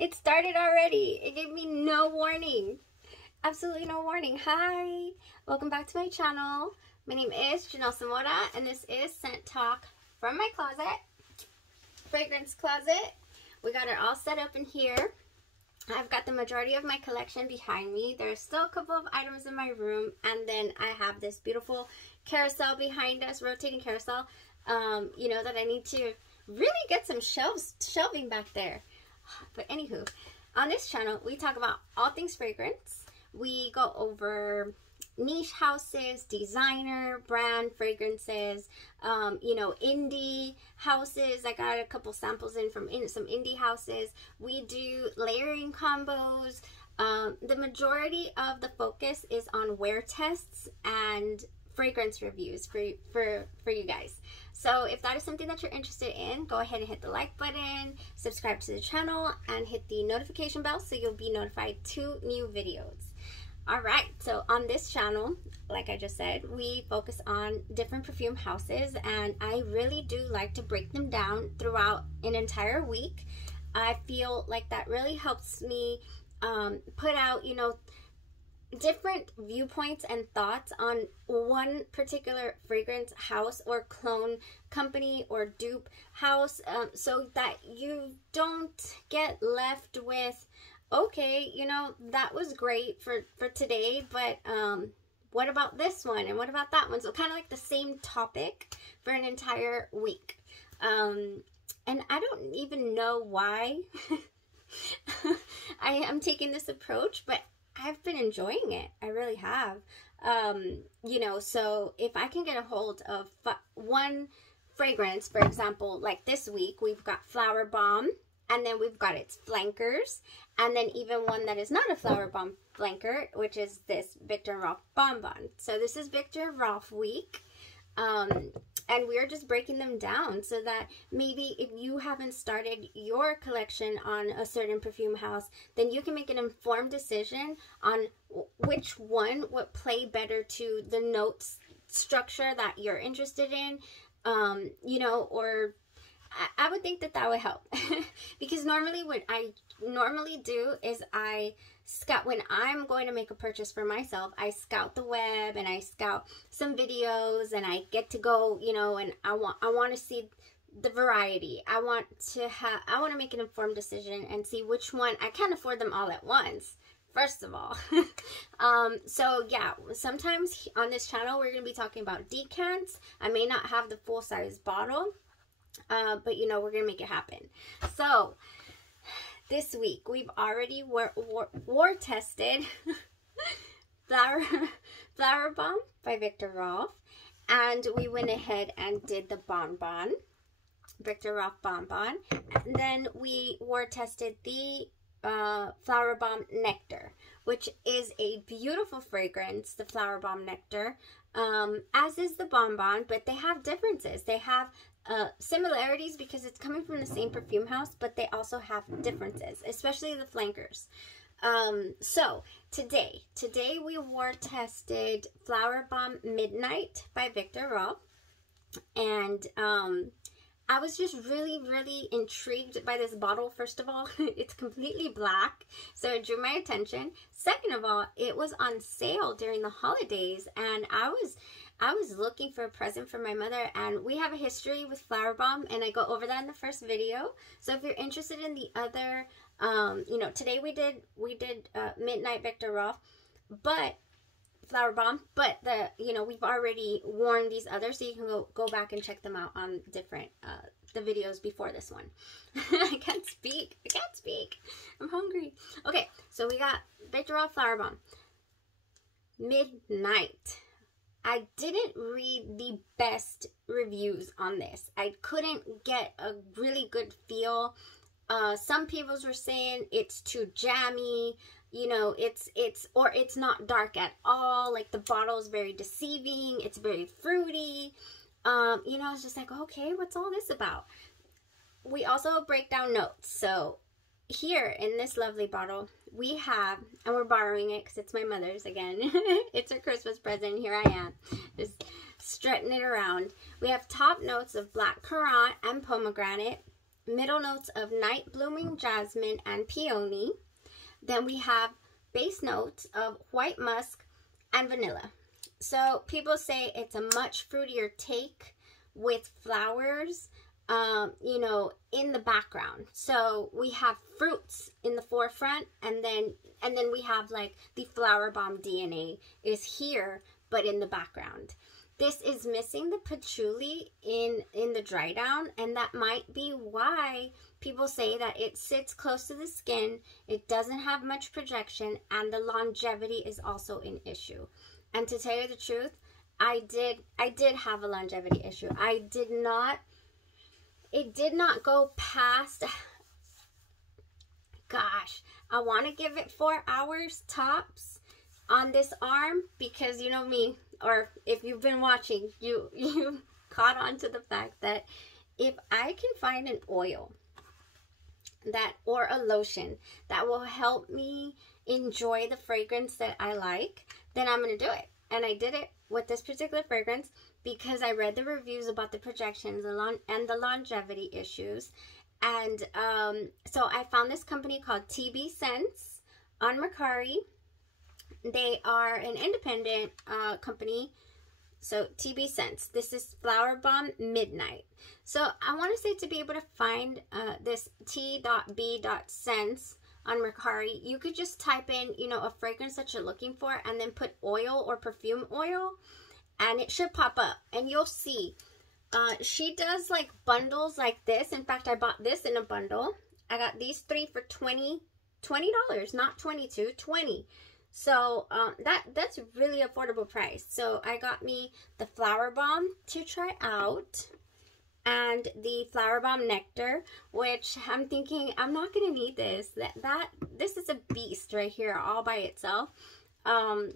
It started already. It gave me no warning. Absolutely no warning. Hi. Welcome back to my channel. My name is Janelle Samora, and this is Scent Talk from my closet. Fragrance closet. We got it all set up in here. I've got the majority of my collection behind me. There's still a couple of items in my room, and then I have this beautiful carousel behind us, rotating carousel. You know that I need to really get some shelving back there. But anywho, on this channel, we talk about all things fragrance. We go over niche houses, designer, brand fragrances, you know, indie houses. I got a couple samples in from some indie houses. We do layering combos. The majority of the focus is on wear tests and fragrance reviews for you guys. So if that is something that you're interested in, go ahead and hit the like button, subscribe to the channel, and hit the notification bell so you'll be notified to new videos. Alright, so on this channel, like I just said, we focus on different perfume houses, and I really do like to break them down throughout an entire week. I feel like that really helps me put out, you know, different viewpoints and thoughts on one particular fragrance house or clone company or dupe house, so that you don't get left with, okay, you know, that was great for today, but what about this one and what about that one? So kind of like the same topic for an entire week. And I don't even know why I am taking this approach, but I've been enjoying it. I really have. You know, so if I can get a hold of one fragrance, for example, like this week, we've got Flowerbomb, and then we've got its flankers, and then even one that is not a Flowerbomb flanker, which is this Victor&Rolf Bonbon. So this is Victor&Rolf week. And we're just breaking them down so that maybe if you haven't started your collection on a certain perfume house, then you can make an informed decision on which one would play better to the notes structure that you're interested in, you know, or I would think that would help. Because normally what I normally do is I scout, when I'm going to make a purchase for myself, I scout the web and I scout some videos, and I get to go, you know, and I want to see the variety. I want to make an informed decision and see which one. I can't afford them all at once, first of all. So yeah, sometimes on this channel we're going to be talking about decants. I may not have the full-size bottle, but you know, we're gonna make it happen. So this week we've already war tested Flowerbomb by Victor&Rolf, and we went ahead and did the Bonbon, Victor&Rolf Bonbon, and then we war tested the Flowerbomb Nectar, which is a beautiful fragrance, the Flowerbomb Nectar, as is the Bonbon, but they have differences. They have similarities because it's coming from the same perfume house, but they also have differences, especially the flankers. So today we war tested Flowerbomb Midnight by Victor&Rolf, and I was just really intrigued by this bottle. First of all, it's completely black, so it drew my attention. Second of all, it was on sale during the holidays, and I was looking for a present for my mother, and we have a history with Flowerbomb, and I go over that in the first video. So if you're interested in the other, you know, today we did Midnight Victor&Rolf, but Flowerbomb, but you know, we've already worn these others, so you can go back and check them out on different the videos before this one. I can't speak. I'm hungry. Okay, so we got Victor&Rolf Flowerbomb Midnight. I didn't read the best reviews on this. I couldn't get a really good feel. Some people were saying it's too jammy, you know, or it's not dark at all. Like, the bottle is very deceiving. It's very fruity. You know, I was just like, okay, what's all this about? We also break down notes. So here in this lovely bottle, we have, and we're borrowing it because it's my mother's again. It's her Christmas present. Here I am, just strutting it around. We have top notes of black currant and pomegranate, middle notes of night blooming jasmine and peony. Then we have base notes of white musk and vanilla. So people say it's a much fruitier take with flowers, you know, in the background. So we have fruits in the forefront, and then we have like the Flowerbomb DNA is here, but in the background. This is missing the patchouli in the dry down, and that might be why people say that it sits close to the skin, it doesn't have much projection, and the longevity is also an issue. And to tell you the truth, I did have a longevity issue. It did not go past, gosh, I want to give it 4 hours tops on this arm, because you know me, or if you've been watching, you caught on to the fact that if I can find an oil that, or a lotion that will help me enjoy the fragrance that I like, then I'm going to do it. And I did it with this particular fragrance because I read the reviews about the projections and the longevity issues. And so I found this company called TB Scents on Mercari. They are an independent company. So TB Scents. This is Flowerbomb Midnight. So I want to say, to be able to find this T.B.Scents on Mercari, you could just type in, you know, a fragrance that you're looking for, and then put oil or perfume oil, and it should pop up, and you'll see. She does like bundles like this. In fact, I bought this in a bundle. I got these 3 for $20, not 22, 20. So that's really affordable price. So I got me the Flowerbomb to try out, and the Flowerbomb Nectar, which I'm thinking I'm not gonna need this. This is a beast right here all by itself. But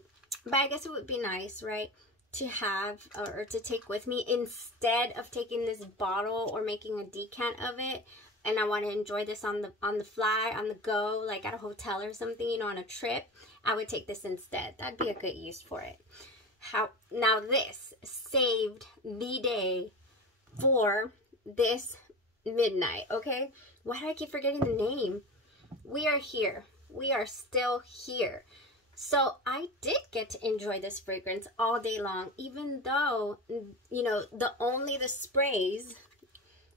I guess it would be nice, right, to have or to take with me instead of taking this bottle or making a decant of it. And I want to enjoy this on the fly, on the go, like at a hotel or something, you know, on a trip. I would take this instead. That'd be a good use for it. Now this saved the day for this midnight, okay? Why do I keep forgetting the name? We are here. We are still here. So I did get to enjoy this fragrance all day long, even though, you know, only the sprays,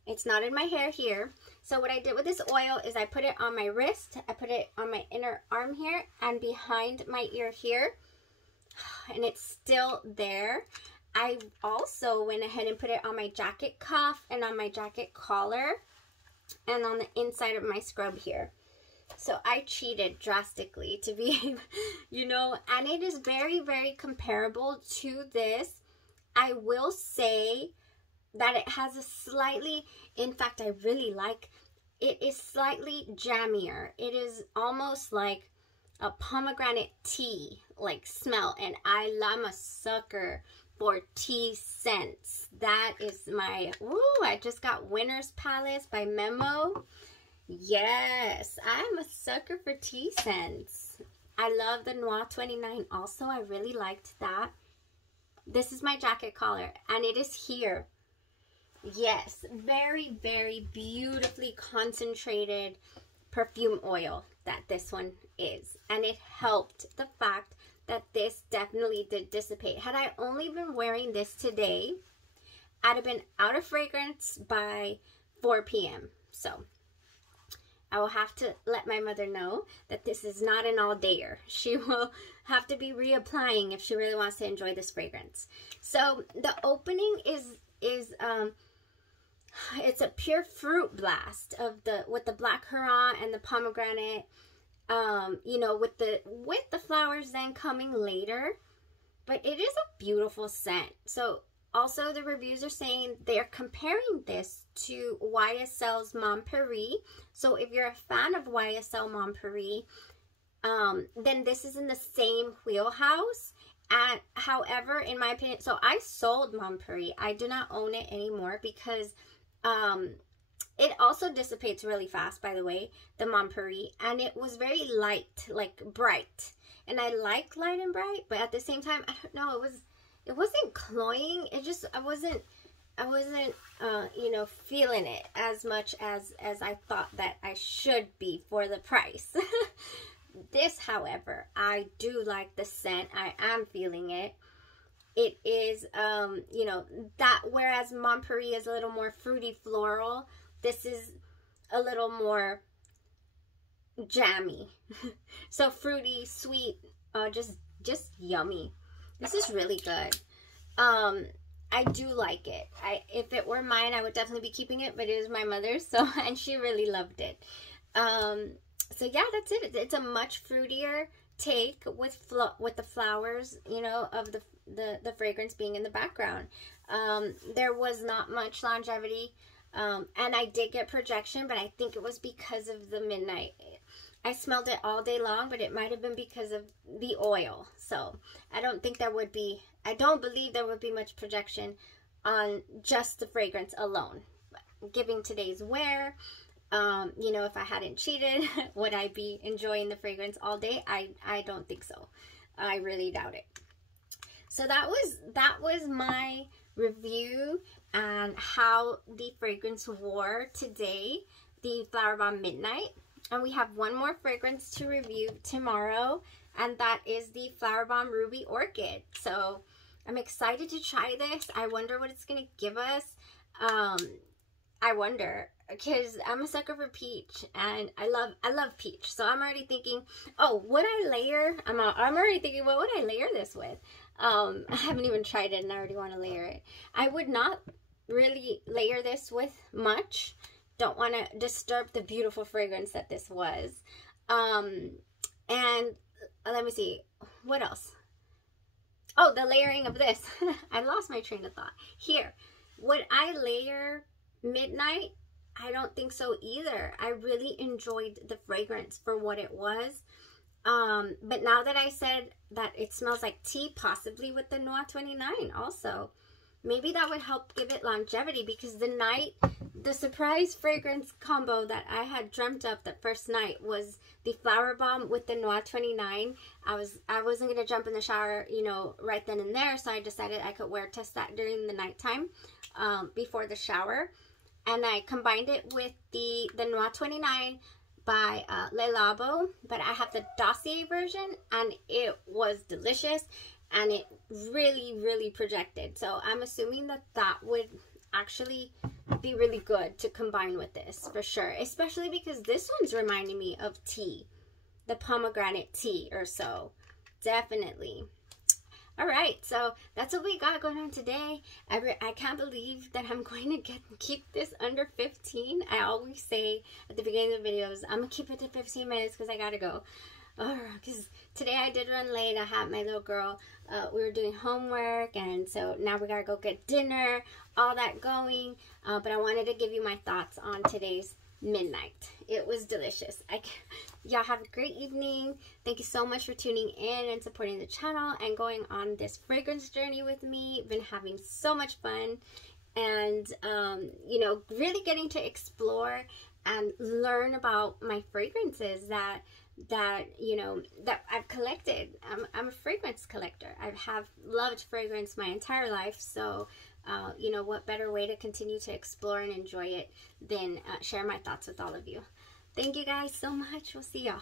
it's not in my hair here. So what I did with this oil is I put it on my wrist, I put it on my inner arm here, and behind my ear here, and it's still there. I also went ahead and put it on my jacket cuff and on my jacket collar and on the inside of my scrub here. So I cheated drastically to be, you know, and it is very, very comparable to this. I will say that it has a slightly, in fact, I really like, it is slightly jammier. It is almost like a pomegranate tea like smell, and I'm a sucker for tea scents. That is my, ooh, I just got Winter's Palace by Memo. Yes, I'm a sucker for tea scents. I love the Noir 29 also. I really liked that. This is my jacket collar, and it is here. Yes, very, very beautifully concentrated perfume oil that this one is. And it helped the fact that this definitely did dissipate. Had I only been wearing this today, I'd have been out of fragrance by 4 p.m. So I will have to let my mother know that this is not an all-dayer. She will have to be reapplying if she really wants to enjoy this fragrance. So the opening is it's a pure fruit blast with the black currant and the pomegranate, you know, with the flowers then coming later. But it is a beautiful scent. So also the reviews are saying they're comparing this to YSL's Mon Paris. So if you're a fan of YSL Mon Paris, then this is in the same wheelhouse. And however, in my opinion, so I sold Mon Paris. I do not own it anymore because it also dissipates really fast, by the way, the Mon Paris, and it was very light, like bright. And I like light and bright, but at the same time, I don't know, it wasn't cloying. It just, you know, feeling it as much as I thought that I should be for the price. This, however, I do like the scent. I am feeling it. It is, you know, that whereas Mon Paris is a little more fruity floral, this is a little more jammy. So fruity, sweet, just yummy. This is really good. I do like it. If it were mine, I would definitely be keeping it, but it was my mother's, so, and she really loved it. So yeah, that's it. It's a much fruitier take with the flowers, you know, of the fragrance being in the background. There was not much longevity, and I did get projection, but I think it was because of the midnight. I smelled it all day long, but it might have been because of the oil. So I don't think there would be, I don't believe there would be much projection on just the fragrance alone. Giving today's wear, you know, if I hadn't cheated, would I be enjoying the fragrance all day? I don't think so. I really doubt it. So that was my review and how the fragrance wore today, the Flowerbomb Midnight. And we have one more fragrance to review tomorrow, and that is the Flowerbomb Ruby Orchid. So I'm excited to try this. I wonder what it's going to give us. I wonder, because I'm a sucker for peach, and I love peach. So I'm already thinking, oh, would I layer? I'm already thinking, what would I layer this with? I haven't even tried it, and I already want to layer it. I would not really layer this with much. Don't want to disturb the beautiful fragrance that this was. And let me see, what else? Oh, the layering of this. I lost my train of thought. Here, would I layer Midnight? I don't think so either. I really enjoyed the fragrance for what it was. But now that I said that it smells like tea, possibly with the Noir 29 also, maybe that would help give it longevity, because the surprise fragrance combo that I had dreamt up the first night was the Flowerbomb with the Noir 29. I wasn't going to jump in the shower, you know, right then and there, so I decided I could wear test that during the nighttime, before the shower. And I combined it with the Noir 29 by Le Labo, but I have the dossier version, and it was delicious, and it really, really projected. So I'm assuming that that would actually be really good to combine with this for sure, especially because this one's reminding me of tea, the pomegranate tea or so. Definitely. All right, so that's what we got going on today. I can't believe that I'm going to keep this under 15. I always say at the beginning of the videos, I'm gonna keep it to 15 minutes because I gotta go. Because today I did run late. I had my little girl, we were doing homework, and so now we gotta go get dinner, all that going. But I wanted to give you my thoughts on today's Midnight. It was delicious. Y'all have a great evening. Thank you so much for tuning in and supporting the channel and going on this fragrance journey with me. Been having so much fun, and you know, really getting to explore and learn about my fragrances that you know, that I've collected. I'm a fragrance collector. I have loved fragrance my entire life, so you know, what better way to continue to explore and enjoy it than share my thoughts with all of you. Thank you guys so much. We'll see y'all.